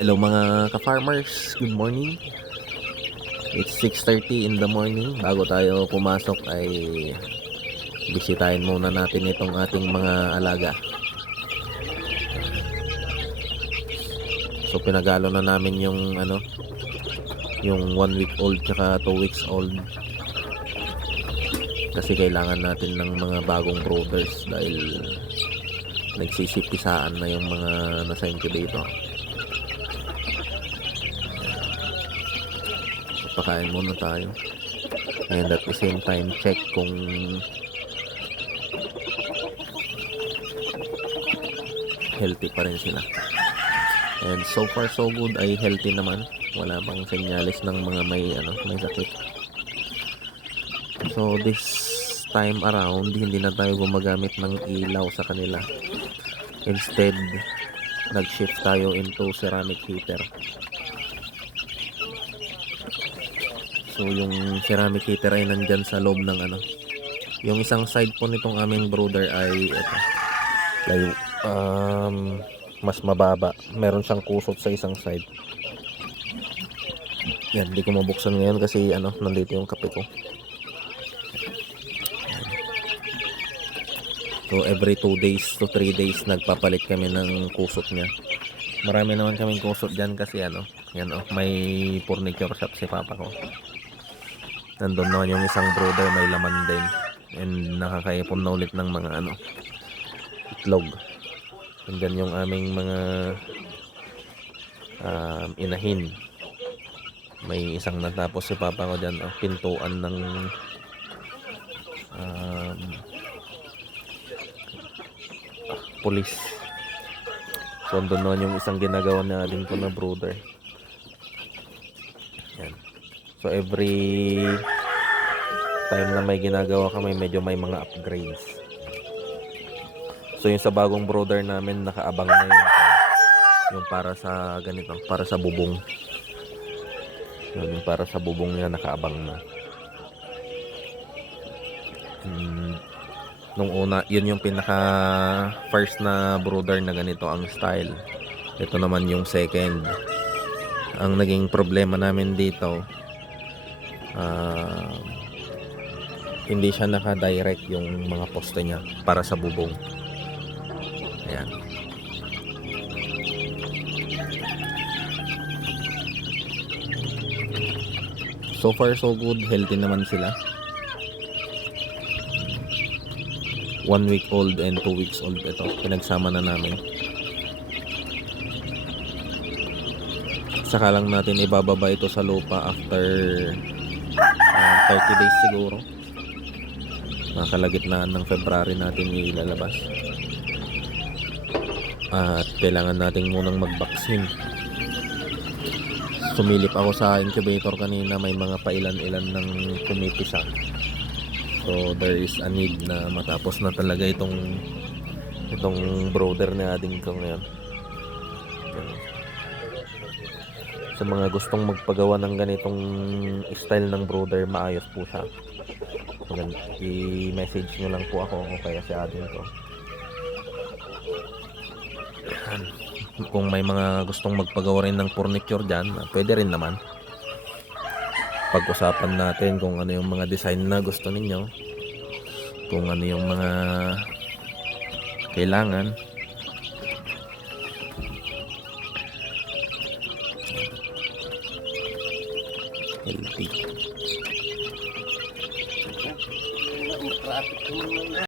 Hello mga ka-farmers, good morning. It's 6:30 in the morning. Bago tayo pumasok ay bisitahin muna natin itong ating mga alaga. So pinagalo na namin yung yung 1 week old tsaka 2 weeks old. Kasi kailangan natin ng mga bagong brooders dahil nagsisipisaan na yung mga nasa incubator. Pakain muna tayo, and at the same time check kung healthy pa rin sila. And so far so good, ay healthy naman, wala pang senyales ng mga may sakit. So this time around hindi na tayo gumagamit ng ilaw sa kanila. Instead, nag-shift tayo into ceramic heater. So yung ceramic heater ay nandyan sa loob ng yung isang side po nitong aming brooder ay ito, layo, mas mababa, meron siyang kusot sa isang side. Yan, hindi ko mabuksan ngayon kasi nandito yung kape ko. So every 2 days to 3 days nagpapalit kami ng kusot niya. Marami naman kaming kusot dyan kasi may furniture shop si papa ko. Nandun naman yung isang brooder, may laman din, and nakakaipon na ulit ng mga itlog. And then yung aming mga inahin, may isang natapos si papa ko dyan, pintuan ng pulis. So andun naman yung isang ginagawa natin ko na brooder. Yan. So every time na may ginagawa kami, medyo may mga upgrades. So yung sa bagong brooder namin, nakaabang na yung para sa ganito, para sa bubong. Yung para sa bubong niya nakaabang na. Nung una, yun yung pinaka first na brooder na ganito ang style. Ito naman yung second. Ang naging problema namin dito, hindi siya naka-direct yung mga poste niya para sa bubong. Ayan. So far so good, healthy naman sila. 1 week old and 2 weeks old ito, pinagsama na namin. Saka lang natin ibababa ito sa lupa after 30 days siguro. Kalagitnaan ng February natin ilalabas. At kailangan natin munang mag-vaccine. Sumilip ako sa incubator kanina, may mga pailan-ilan ng pumipisa. So there is a need na matapos na talaga itong brooder na ating ko ngayon. Sa mga gustong magpagawa ng ganitong style ng brooder, maayos po siya. I-message nyo lang po ako o kaya si atin ko. Kung may mga gustong magpagawa rin ng furniture dyan, pwede rin naman. Pag-usapan natin kung ano yung mga design na gusto ninyo, kung ano yung mga kailangan. Healthy.